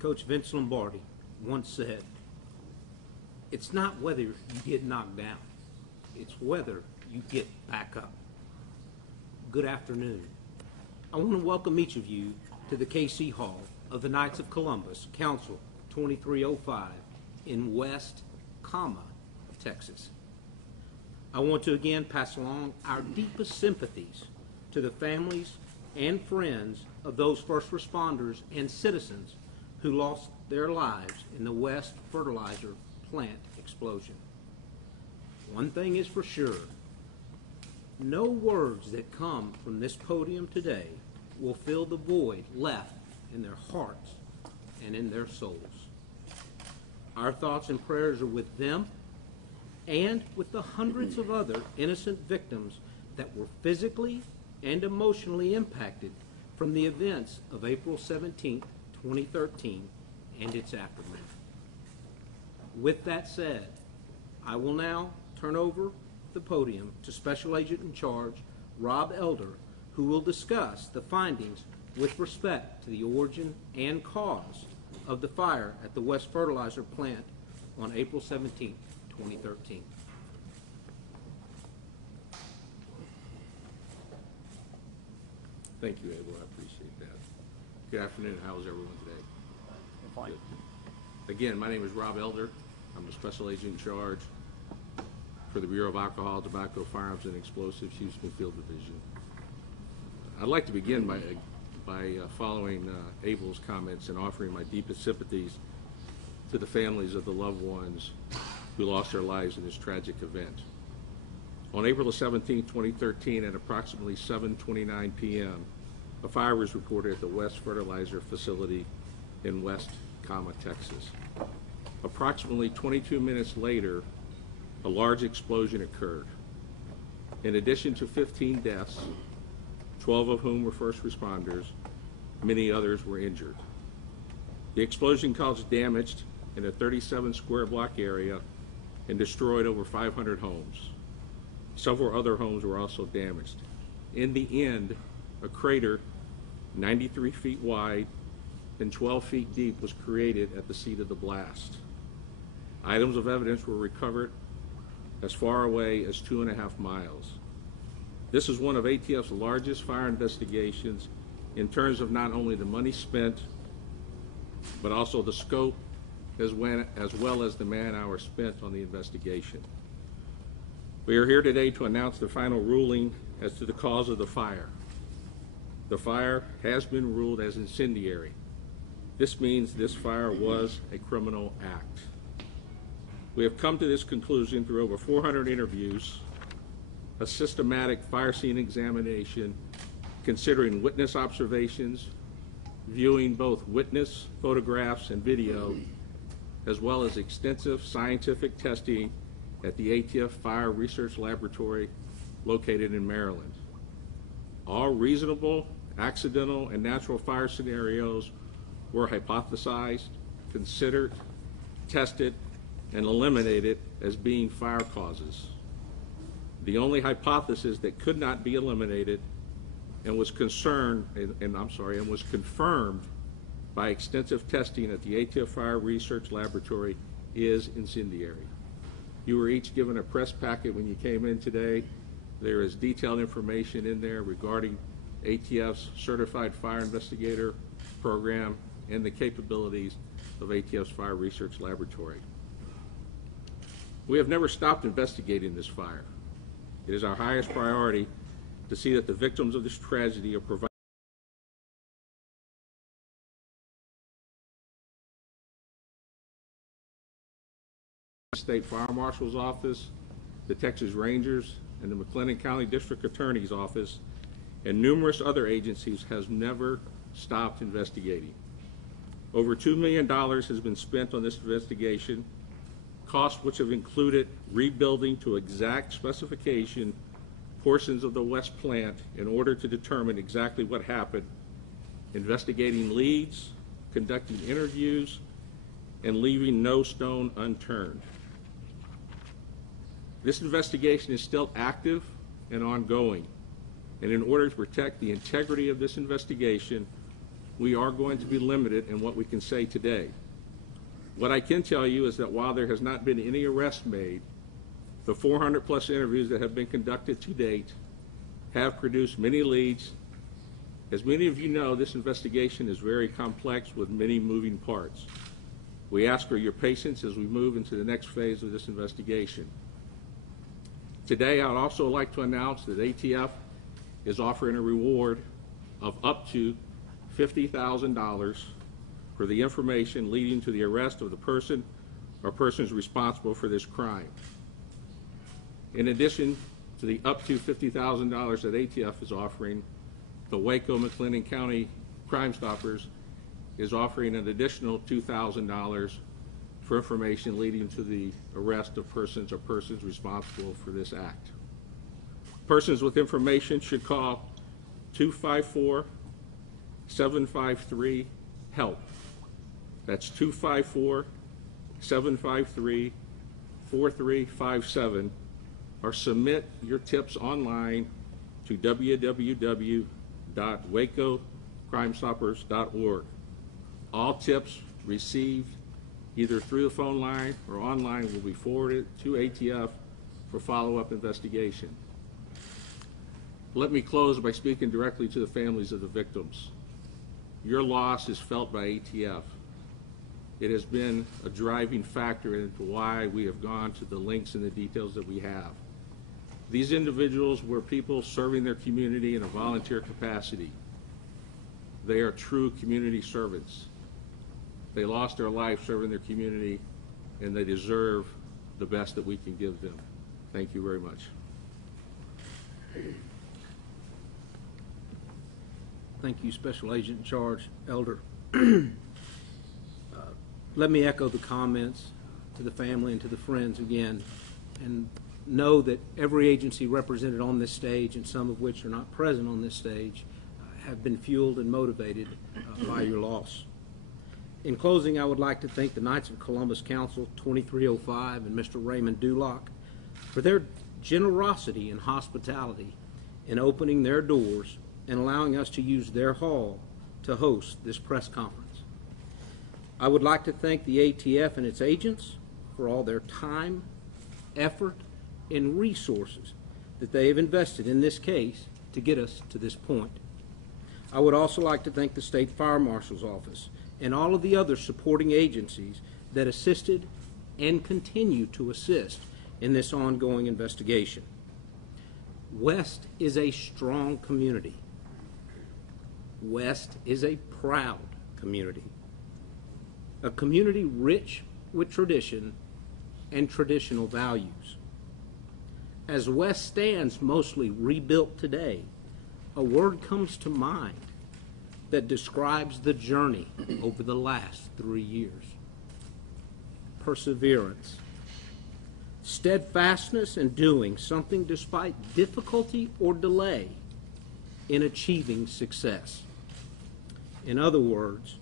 Coach Vince Lombardi once said, "It's not whether you get knocked down, it's whether you get back up." Good afternoon. I want to welcome each of you to the KC Hall of the Knights of Columbus, Council 2305 in West, Texas. I want to again pass along our deepest sympathies to the families and friends of those first responders and citizens who lost their lives in the West fertilizer plant explosion. One thing is for sure, no words that come from this podium today will fill the void left in their hearts and in their souls. Our thoughts and prayers are with them and with the hundreds of other innocent victims that were physically and emotionally impacted from the events of April 17, 2013 and its aftermath. With that said, I will now turn over the podium to Special Agent in Charge Rob Elder, who will discuss the findings with respect to the origin and cause of the fire at the West Fertilizer plant on April 17, 2013. Thank you, Abel. I appreciate that. Good afternoon. How is everyone today? Fine. Good. Again, my name is Rob Elder. I'm a Special Agent in Charge for the Bureau of Alcohol, Tobacco, Firearms, and Explosives, Houston Field Division. I'd like to begin by following Abel's comments and offering my deepest sympathies to the families of the loved ones who lost their lives in this tragic event. On April 17, 2013, at approximately 7:29 p.m., a fire was reported at the West Fertilizer facility in West, Texas. Approximately 22 minutes later, a large explosion occurred. In addition to 15 deaths, 12 of whom were first responders, many others were injured. The explosion caused damage in a 37 square block area and destroyed over 500 homes. Several other homes were also damaged. In the end, a crater 93 feet wide and 12 feet deep was created at the seat of the blast. Items of evidence were recovered as far away as 2.5 miles. This is one of ATF's largest fire investigations in terms of not only the money spent, but also the scope as well as the man-hours spent on the investigation. We are here today to announce the final ruling as to the cause of the fire. The fire has been ruled as incendiary. This means this fire was a criminal act. We have come to this conclusion through over 400 interviews, a systematic fire scene examination, considering witness observations, viewing both witness photographs and video, as well as extensive scientific testing at the ATF Fire Research Laboratory located in Maryland. All reasonable, accidental, and natural fire scenarios were hypothesized, considered, tested, and eliminated as being fire causes. The only hypothesis that could not be eliminated and was confirmed by extensive testing at the ATF Fire Research Laboratory is incendiary. You were each given a press packet when you came in today. There is detailed information in there regarding ATF's Certified Fire Investigator program and the capabilities of ATF's Fire Research Laboratory. We have never stopped investigating this fire. It is our highest priority to see that the victims of this tragedy are provided State Fire Marshal's Office, the Texas Rangers, and the McLennan County District Attorney's Office, and numerous other agencies has never stopped investigating. Over $2 million has been spent on this investigation, costs which have included rebuilding to exact specification portions of the West plant in order to determine exactly what happened, investigating leads, conducting interviews, and leaving no stone unturned. This investigation is still active and ongoing, and in order to protect the integrity of this investigation, we are going to be limited in what we can say today. What I can tell you is that while there has not been any arrest made, the 400+ interviews that have been conducted to date have produced many leads. As many of you know, this investigation is very complex with many moving parts. We ask for your patience as we move into the next phase of this investigation. Today, I would also like to announce that ATF is offering a reward of up to $50,000 for the information leading to the arrest of the person or persons responsible for this crime. In addition to the up to $50,000 that ATF is offering, the Waco-McLennan County Crime Stoppers is offering an additional $2,000 for information leading to the arrest of persons or persons responsible for this act. Persons with information should call 254-753-HELP. That's 254-753-4357, or submit your tips online to www.wacocrimestoppers.org. All tips received either through the phone line or online will be forwarded to ATF for follow-up investigation. Let me close by speaking directly to the families of the victims. Your loss is felt by ATF. It has been a driving factor into why we have gone to the lengths and the details that we have. These individuals were people serving their community in a volunteer capacity. They are true community servants. They lost their life serving their community, and they deserve the best that we can give them. Thank you very much. Thank you, Special Agent in Charge, Elder. Let me echo the comments to the family and to the friends again, and know that every agency represented on this stage, and some of which are not present on this stage, have been fueled and motivated by your loss. In closing, I would like to thank the Knights of Columbus Council 2305 and Mr. Raymond Dulock for their generosity and hospitality in opening their doors and allowing us to use their hall to host this press conference. I would like to thank the ATF and its agents for all their time, effort, and resources that they have invested in this case to get us to this point. I would also like to thank the State Fire Marshal's Office and all of the other supporting agencies that assisted and continue to assist in this ongoing investigation. West is a strong community. West is a proud community. A community rich with tradition and traditional values. As West stands mostly rebuilt today, a word comes to mind that describes the journey over the last 3 years. Perseverance. Steadfastness in doing something despite difficulty or delay in achieving success. In other words,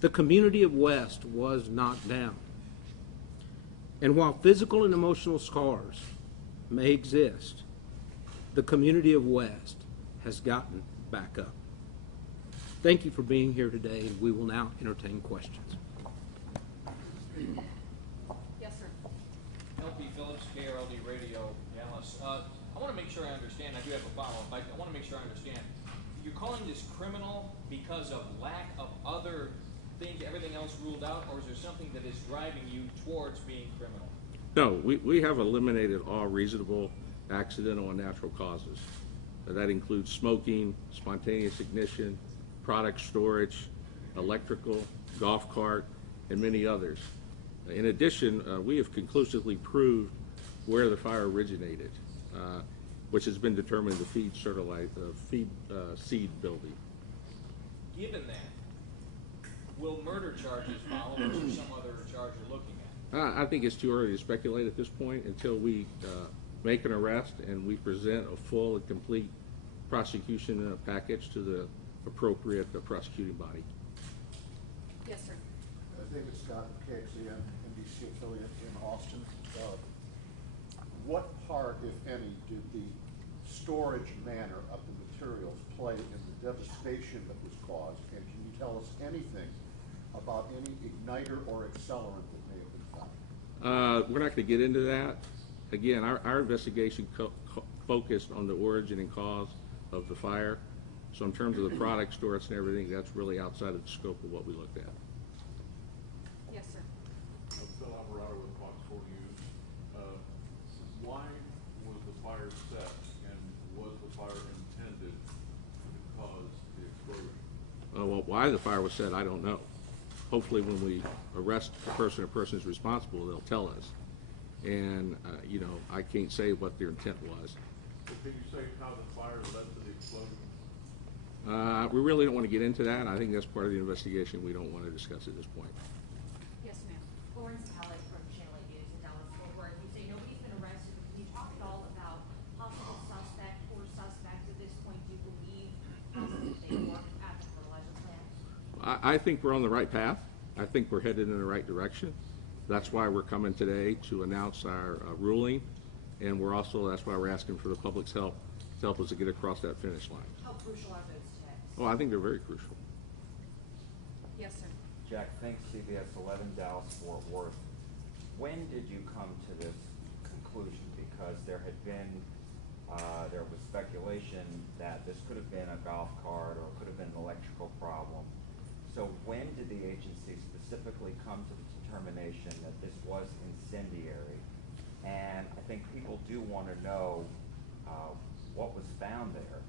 the community of West was knocked down. And while physical and emotional scars may exist, the community of West has gotten back up. Thank you for being here today, and we will now entertain questions. Yes, sir. LP Phillips, KRLD Radio, Dallas. I want to make sure I understand. I do have a follow-up. I want to make sure I understand. You're calling this criminal because of lack of other things, everything else ruled out, or is there something that is driving you towards being criminal? No, we have eliminated all reasonable accidental and natural causes. That includes smoking, spontaneous ignition, product storage, electrical, golf cart, and many others. In addition, we have conclusively proved where the fire originated, which has been determined the feed seed building. Given that, will murder charges follow, or is there some other charge you're looking at? I think it's too early to speculate at this point until we make an arrest and we present a full and complete prosecution package to the appropriate prosecuting body. Yes, sir. David Scott, KXAN, NBC affiliate in Austin. What part, if any, did the storage manner of the materials play in the devastation that was caused? And can you tell us anything about any igniter or accelerant that may have been found? We're not going to get into that. Again, our investigation focused on the origin and cause of the fire. So in terms of the product storage and everything, that's really outside of the scope of what we looked at. Yes, sir. Phil Alvarado with Fox 4 News. Why was the fire set, and was the fire intended to cause the explosion? Well, why the fire was set, I don't know. Hopefully when we arrest the person or persons responsible, they'll tell us. And, you know, I can't say what their intent was. But can you say how the fire led to the explosion? We really don't want to get into that. I think that's part of the investigation we don't want to discuss at this point. Yes, ma'am. Florence Hallett from Channel 8 News in Dallas-Fort Worth. You say nobody's been arrested, but can you talk at all about possible suspect or suspects at this point? Do you believe possibly they work at the fertilizer plant? I think we're on the right path. I think we're headed in the right direction. That's why we're coming today to announce our ruling, and that's why we're asking for the public's help to help us to get across that finish line. How crucial are those texts? Oh, I think they're very crucial. Yes, sir. Jack, thanks, CBS 11, Dallas, Fort Worth. When did you come to this conclusion? Because there had been, there was speculation that this could have been a golf cart or it could have been an electrical problem. So when did the agency specifically come to the determination that this was incendiary? And I think people do want to know what was found there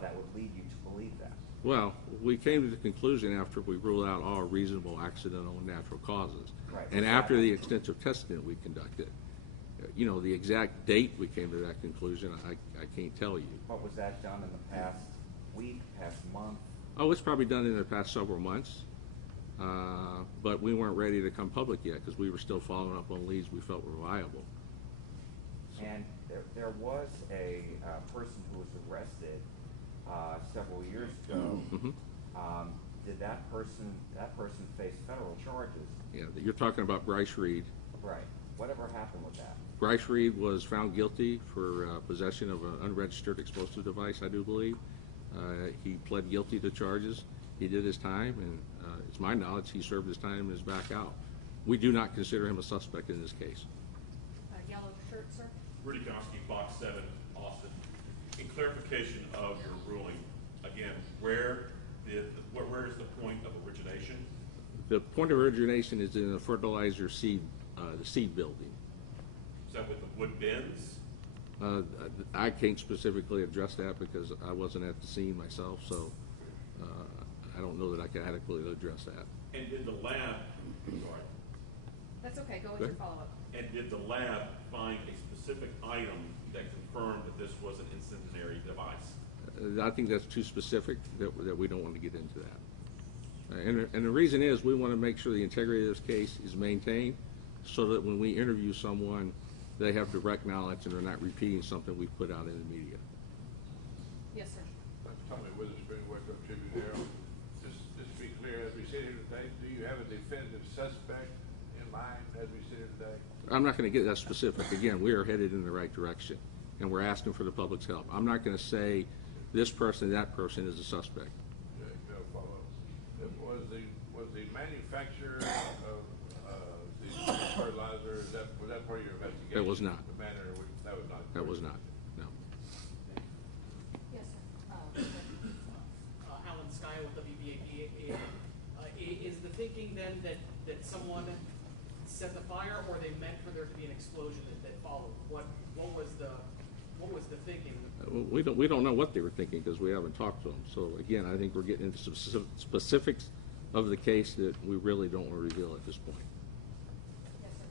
that would lead you to believe that. Well, we came to the conclusion after we ruled out all reasonable accidental and natural causes. Right. And after the extensive testing that we conducted. You know, the exact date we came to that conclusion, I can't tell you. What was that done in the past week, past month? Oh, it's probably done in the past several months. But we weren't ready to come public yet because we were still following up on leads we felt were viable. And there was a person who was arrested several years ago. Mhm. Did that person face federal charges? Yeah, you're talking about Bryce Reed. Right. Whatever happened with that? Bryce Reed was found guilty for possession of an unregistered explosive device, I do believe. He pled guilty to charges. He did his time, and it's my knowledge he served his time and is back out. We do not consider him a suspect in this case. Yellow shirt, sir. Rudy Gonski, Fox 7, Austin. In clarification of your ruling, again, where is the point of origination? The point of origination is in the fertilizer seed, the seed building. Is that with the wood bins? I can't specifically address that because I wasn't at the scene myself, so I don't know that I can adequately address that. And did the lab, sorry, That's okay. Go with Good. your follow-up. and did the lab find a specific item that confirmed that this was an incendiary device? I think that's too specific that we don't want to get into that. And the reason is we want to make sure the integrity of this case is maintained so that when we interview someone, they have direct knowledge and they're not repeating something we put out in the media. Yes, sir. Tommy Witherspoon, Wake Up Tribune Herald. Just to be clear, as we sit here today, do you have a definitive suspect in mind as we sit here today? I'm not going to get that specific. Again, we are headed in the right direction, and we're asking for the public's help. I'm not going to say this person, that person is a suspect. No follow-up. Was the manufacturer of the fertilizer, was that part of your investigation? That was not. The manner in which, that was not? That was not, no. Yes, sir. Alan Skye with WBAP. Is the thinking then that someone set the fire, or they meant for there to be an explosion that followed? What was the thinking? We don't know what they were thinking because we haven't talked to them. So again, I think we're getting into some specifics of the case that we really don't want to reveal at this point. Yes, sir.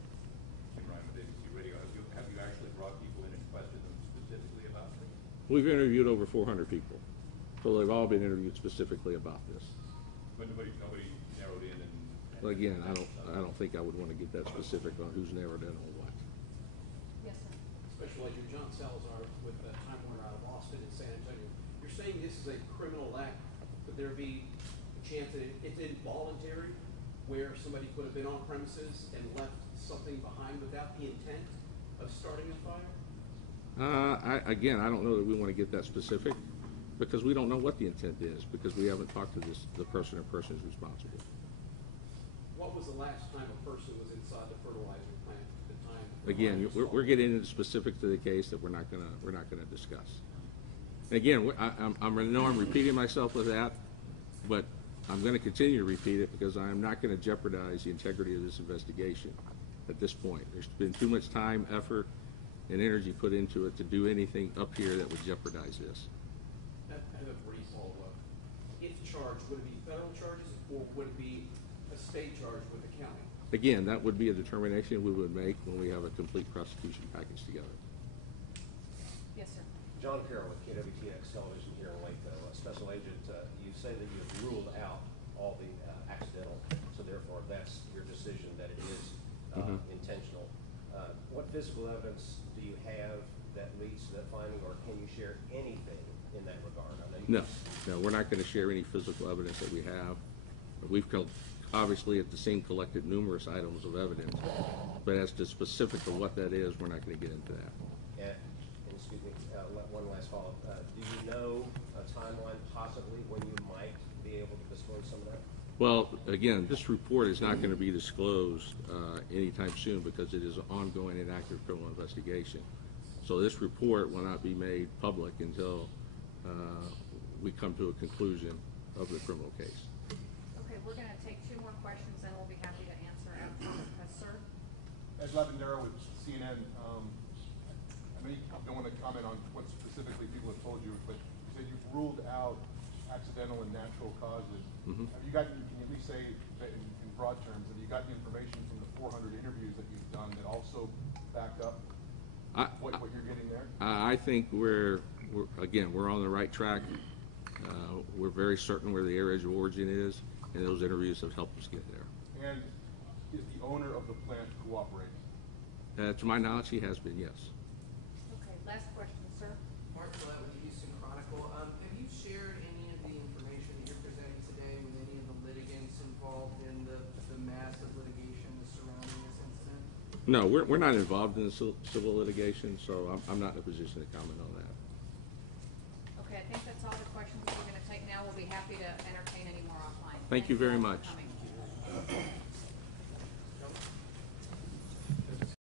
Jim Ryan with ABC Radio. Have you actually brought people in and questioned them specifically about this? We've interviewed over 400 people, so they've all been interviewed specifically about this. But nobody narrowed in and. But again, I don't think I would want to get that specific on who's narrowed in on what. Yes, sir. Special Agent John Salazar with Time Warner out of Austin and San Antonio. You're saying this is a criminal act. Could there be a chance that it's involuntary, where somebody could have been on premises and left something behind without the intent of starting a fire? Again, I don't know that we want to get that specific, because we don't know what the intent is, because we haven't talked to the person or persons responsible. What was the last time a person was inside the fertilizer plant at the time? the Again, fire was we're started? getting into specifics of the case that we're not gonna discuss. And again, I know I'm repeating myself with that, but I'm gonna continue to repeat it because I'm not gonna jeopardize the integrity of this investigation at this point. There's been too much time, effort, and energy put into it to do anything up here that would jeopardize this. I have a brief follow-up. If charged, would it be federal charges or would it be a state charge with the county? Again, that would be a determination we would make when we have a complete prosecution package together. Yes, sir. John Carroll with KWTX Television here in Waco. Special Agent, you say that you have ruled out all the accidental, so therefore that's your decision that it is intentional. What physical evidence do you have that leads to that finding, or can you share anything in that regard? I know No, we're not going to share any physical evidence that we have. We've obviously at the scene collected numerous items of evidence, but as to specific of what that is, we're not going to get into that. And excuse me, one last follow-up. Do you know a timeline possibly when you might be able to disclose some of that? Well, again, this report is not going to be disclosed anytime soon because it is an ongoing and active criminal investigation. So this report will not be made public until we come to a conclusion of the criminal case. Okay, we're gonna take two more questions, then we'll be happy to answer after. Sir? Ed Lavendera with CNN. I know you don't want to comment on what specifically people have told you, but you said you've ruled out accidental and natural causes. Have you gotten, can you at least say that in broad terms, have you gotten information from the 400 interviews that you've done that also back up what you're getting there? I think we're on the right track. We're very certain where the area of origin is, and those interviews have helped us get there. And is the owner of the plant cooperating? To my knowledge, he has been, yes. Okay, last question, sir. Mark Gillette with the Houston Chronicle. Have you shared any of the information that you're presenting today with any of the litigants involved in the massive litigation surrounding this incident? No, we're not involved in the civil litigation, so I'm not in a position to comment on that. Okay, I think that's all the questions we're gonna take now. We'll be happy to entertain any more offline. Thank you very much. for coming.